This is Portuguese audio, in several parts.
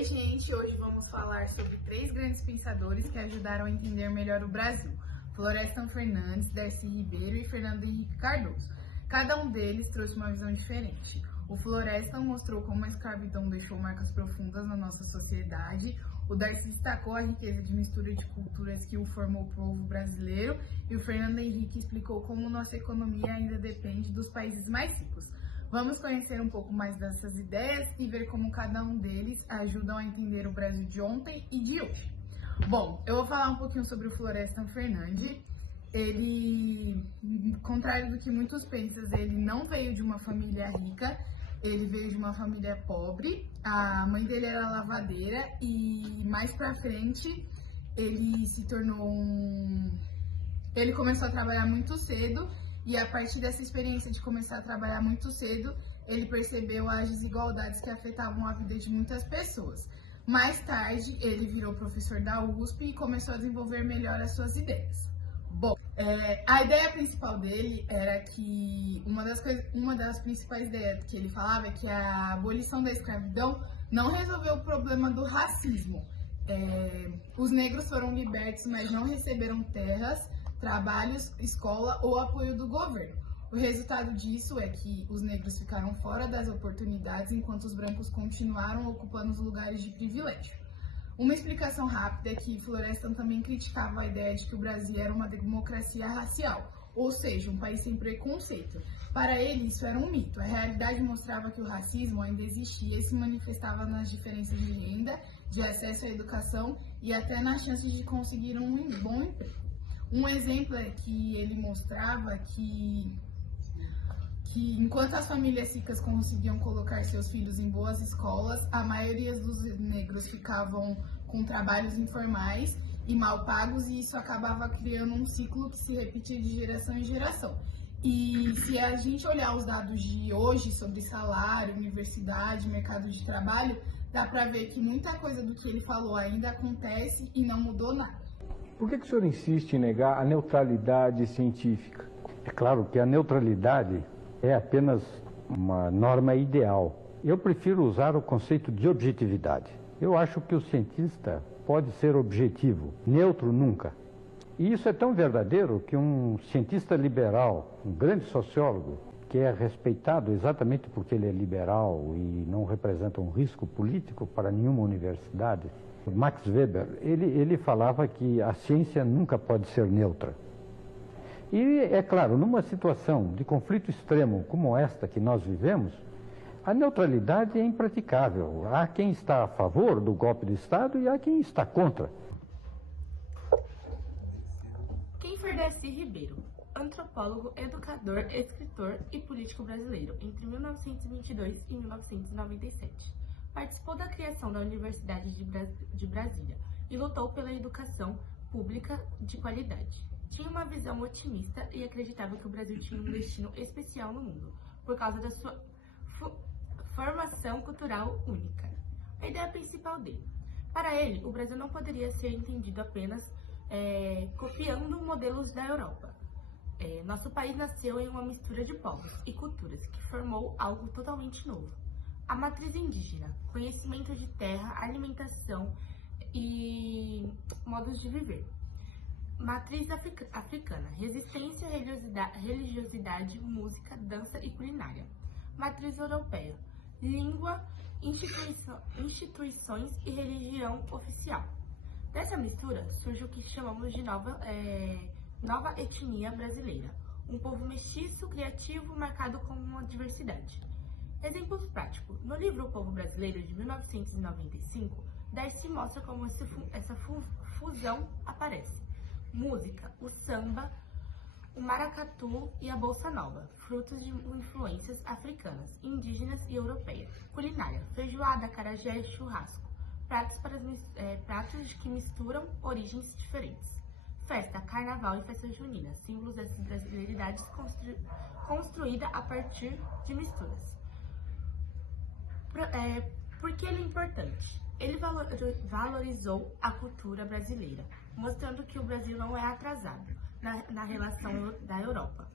Oi, gente! Hoje vamos falar sobre três grandes pensadores que ajudaram a entender melhor o Brasil: Florestan Fernandes, Darcy Ribeiro e Fernando Henrique Cardoso. Cada um deles trouxe uma visão diferente. O Florestan mostrou como a escravidão deixou marcas profundas na nossa sociedade. O Darcy destacou a riqueza de mistura de culturas que o formou o povo brasileiro. E o Fernando Henrique explicou como nossa economia ainda depende dos países mais ricos. Vamos conhecer um pouco mais dessas ideias e ver como cada um deles ajudam a entender o Brasil de ontem e de hoje. Bom, eu vou falar um pouquinho sobre o Florestan Fernandes. Ele, contrário do que muitos pensam, ele não veio de uma família rica, ele veio de uma família pobre. A mãe dele era lavadeira e mais pra frente ele se tornou Ele começou a trabalhar muito cedo. E a partir dessa experiência de começar a trabalhar muito cedo, ele percebeu as desigualdades que afetavam a vida de muitas pessoas. Mais tarde, ele virou professor da USP e começou a desenvolver melhor as suas ideias. Bom, a ideia principal dele era que uma das principais ideias que ele falava é que a abolição da escravidão não resolveu o problema do racismo. Os negros foram libertos, mas não receberam terras, trabalhos, escola ou apoio do governo. O resultado disso é que os negros ficaram fora das oportunidades, enquanto os brancos continuaram ocupando os lugares de privilégio. Uma explicação rápida é que Florestan também criticava a ideia de que o Brasil era uma democracia racial, ou seja, um país sem preconceito. Para ele, isso era um mito. A realidade mostrava que o racismo ainda existia e se manifestava nas diferenças de renda, de acesso à educação e até nas chances de conseguir um bom emprego. Um exemplo é que ele mostrava que enquanto as famílias ricas conseguiam colocar seus filhos em boas escolas, a maioria dos negros ficavam com trabalhos informais e mal pagos, e isso acabava criando um ciclo que se repetia de geração em geração. E se a gente olhar os dados de hoje sobre salário, universidade, mercado de trabalho, dá para ver que muita coisa do que ele falou ainda acontece e não mudou nada. Por que o senhor insiste em negar a neutralidade científica? É claro que a neutralidade é apenas uma norma ideal. Eu prefiro usar o conceito de objetividade. Eu acho que o cientista pode ser objetivo, neutro nunca. E isso é tão verdadeiro que um cientista liberal, um grande sociólogo, que é respeitado exatamente porque ele é liberal e não representa um risco político para nenhuma universidade, Max Weber, ele falava que a ciência nunca pode ser neutra. E, é claro, numa situação de conflito extremo como esta que nós vivemos, a neutralidade é impraticável. Há quem está a favor do golpe de Estado e há quem está contra. Quem foi Darcy Ribeiro? Antropólogo, educador, escritor e político brasileiro, entre 1922 e 1997. Participou da criação da Universidade de Brasília e lutou pela educação pública de qualidade. Tinha uma visão otimista e acreditava que o Brasil tinha um destino especial no mundo, por causa da sua formação cultural única. A ideia principal dele. Para ele, o Brasil não poderia ser entendido apenas copiando modelos da Europa. Nosso país nasceu em uma mistura de povos e culturas que formou algo totalmente novo. A matriz indígena, conhecimento de terra, alimentação e modos de viver. Matriz africana, resistência, religiosidade, música, dança e culinária. Matriz europeia, língua, instituições e religião oficial. Dessa mistura surge o que chamamos de nova etnia brasileira, um povo mestiço, criativo, marcado com uma diversidade. Exemplos práticos. No livro O Povo Brasileiro, de 1995, Darcy mostra como essa fusão aparece. Música, o samba, o maracatu e a bossa nova, frutos de influências africanas, indígenas e europeias. Culinária, feijoada, acarajé e churrasco, pratos que misturam origens diferentes. Festa, carnaval e festa junina, símbolos dessas brasileiridades construída a partir de misturas. Por que ele é importante? Ele valorizou a cultura brasileira, mostrando que o Brasil não é atrasado na relação da Europa.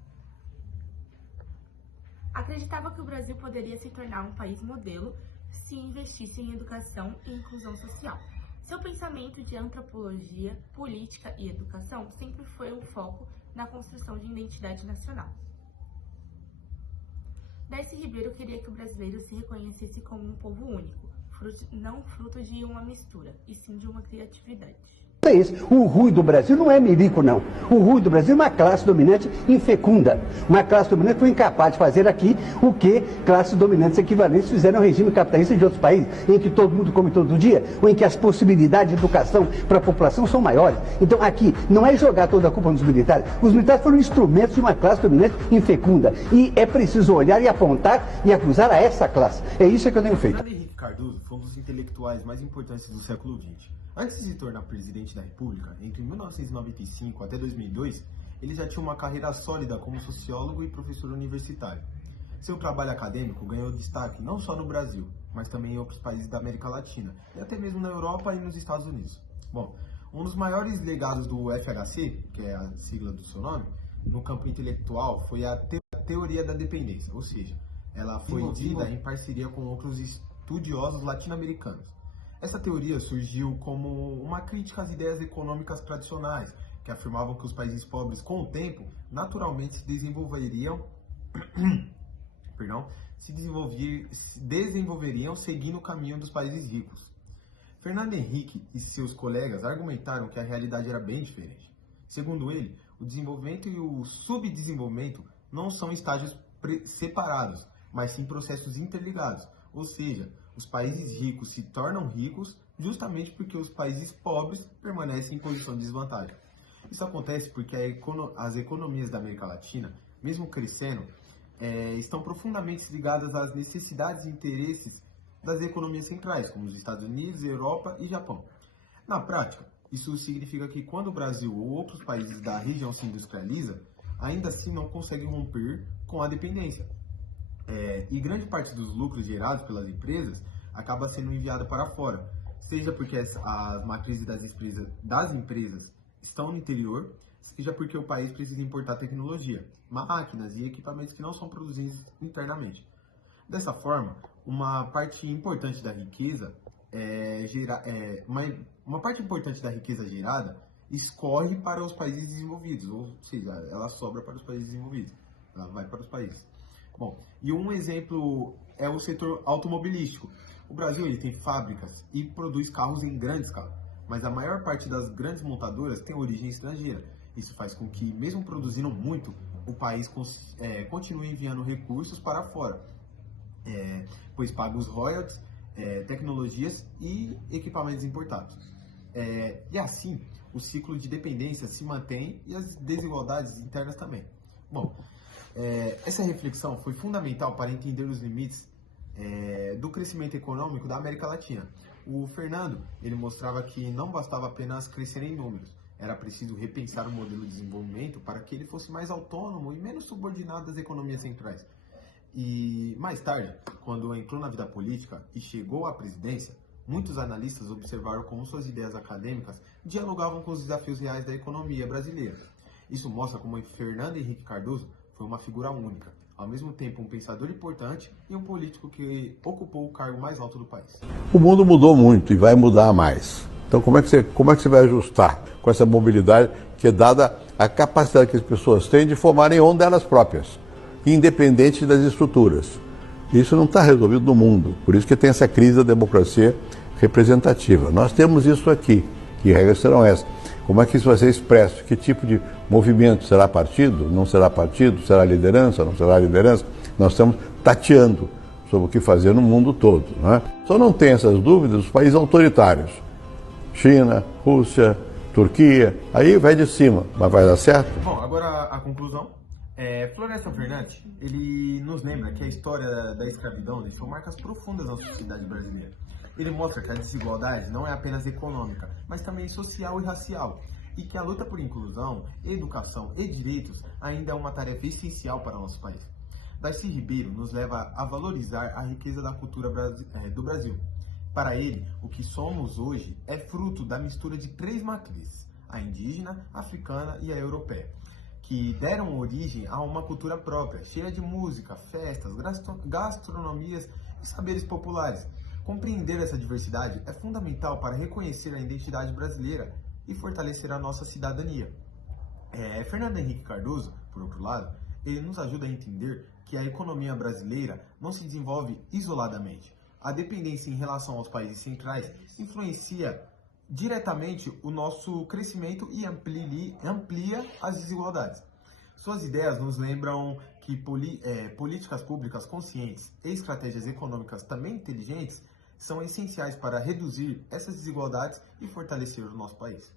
Acreditava que o Brasil poderia se tornar um país modelo se investisse em educação e inclusão social. Seu pensamento de antropologia, política e educação sempre foi um foco na construção de identidade nacional. Darcy Ribeiro queria que o brasileiro se reconhecesse como um povo único, não fruto de uma mistura, e sim de uma criatividade. É isso. O ruim do Brasil não é milico, não. O ruim do Brasil é uma classe dominante infecunda. Uma classe dominante que foi incapaz de fazer aqui o que classes dominantes equivalentes fizeram no regime capitalista de outros países, em que todo mundo come todo dia, ou em que as possibilidades de educação para a população são maiores. Então aqui não é jogar toda a culpa nos militares. Os militares foram instrumentos de uma classe dominante infecunda. E é preciso olhar e apontar e acusar a essa classe. É isso que eu tenho feito. Fernando Henrique Cardoso foi um dos intelectuais mais importantes do século XX. Antes de se tornar presidente da República, entre 1995 até 2002, ele já tinha uma carreira sólida como sociólogo e professor universitário. Seu trabalho acadêmico ganhou destaque não só no Brasil, mas também em outros países da América Latina, e até mesmo na Europa e nos Estados Unidos. Bom, um dos maiores legados do FHC, que é a sigla do seu nome, no campo intelectual foi a teoria da dependência, ou seja, ela foi desenvolvida em parceria com outros estudiosos latino-americanos. Essa teoria surgiu como uma crítica às ideias econômicas tradicionais, que afirmavam que os países pobres, com o tempo, naturalmente se desenvolveriam seguindo o caminho dos países ricos. Fernando Henrique e seus colegas argumentaram que a realidade era bem diferente. Segundo ele, o desenvolvimento e o subdesenvolvimento não são estágios separados, mas sim processos interligados, ou seja, os países ricos se tornam ricos justamente porque os países pobres permanecem em posição de desvantagem. Isso acontece porque as economias da América Latina, mesmo crescendo, estão profundamente ligadas às necessidades e interesses das economias centrais, como os Estados Unidos, Europa e Japão. Na prática, isso significa que quando o Brasil ou outros países da região se industrializa, ainda assim não conseguem romper com a dependência. E grande parte dos lucros gerados pelas empresas acaba sendo enviada para fora, seja porque as matrizes das empresas estão no interior, seja porque o país precisa importar tecnologia, máquinas e equipamentos que não são produzidos internamente. Dessa forma, uma parte importante da riqueza gerada escorre para os países desenvolvidos, ou seja, ela sobra para os países desenvolvidos, ela vai para os países. Bom, e um exemplo é o setor automobilístico. O Brasil tem fábricas e produz carros em grande escala, mas a maior parte das grandes montadoras tem origem estrangeira. Isso faz com que, mesmo produzindo muito, o país continue enviando recursos para fora, pois paga os royalties, tecnologias e equipamentos importados. E assim, o ciclo de dependência se mantém e as desigualdades internas também. Bom, essa reflexão foi fundamental para entender os limites do crescimento econômico da América Latina. O Fernando, ele mostrava que não bastava apenas crescer em números, era preciso repensar o modelo de desenvolvimento para que ele fosse mais autônomo e menos subordinado às economias centrais. E mais tarde, quando entrou na vida política e chegou à presidência, muitos analistas observaram como suas ideias acadêmicas dialogavam com os desafios reais da economia brasileira. Isso mostra como Fernando Henrique Cardoso foi uma figura única, ao mesmo tempo um pensador importante e um político que ocupou o cargo mais alto do país. O mundo mudou muito e vai mudar mais. Então como é que você vai ajustar com essa mobilidade que é dada a capacidade que as pessoas têm de formarem onda elas próprias, independente das estruturas? Isso não está resolvido no mundo, por isso que tem essa crise da democracia representativa. Nós temos isso aqui, que regras serão essas. Como é que isso vai ser expresso? Que tipo de movimento? Será partido? Não será partido? Será liderança? Não será liderança? Nós estamos tateando sobre o que fazer no mundo todo, não é? Só não tem essas dúvidas os países autoritários. China, Rússia, Turquia, aí vai de cima, mas vai dar certo? Bom, agora a conclusão. Florestan Fernandes, ele nos lembra que a história da escravidão deixou marcas profundas na sociedade brasileira. Ele mostra que a desigualdade não é apenas econômica, mas também social e racial, e que a luta por inclusão, educação e direitos ainda é uma tarefa essencial para o nosso país. Darcy Ribeiro nos leva a valorizar a riqueza da cultura do Brasil. Para ele, o que somos hoje é fruto da mistura de 3 matrizes, a indígena, a africana e a europeia, que deram origem a uma cultura própria, cheia de música, festas, gastronomias e saberes populares. Compreender essa diversidade é fundamental para reconhecer a identidade brasileira e fortalecer a nossa cidadania. Fernando Henrique Cardoso, por outro lado, ele nos ajuda a entender que a economia brasileira não se desenvolve isoladamente. A dependência em relação aos países centrais influencia diretamente o nosso crescimento e amplia as desigualdades. Suas ideias nos lembram que políticas públicas conscientes e estratégias econômicas também inteligentes são essenciais para reduzir essas desigualdades e fortalecer o nosso país.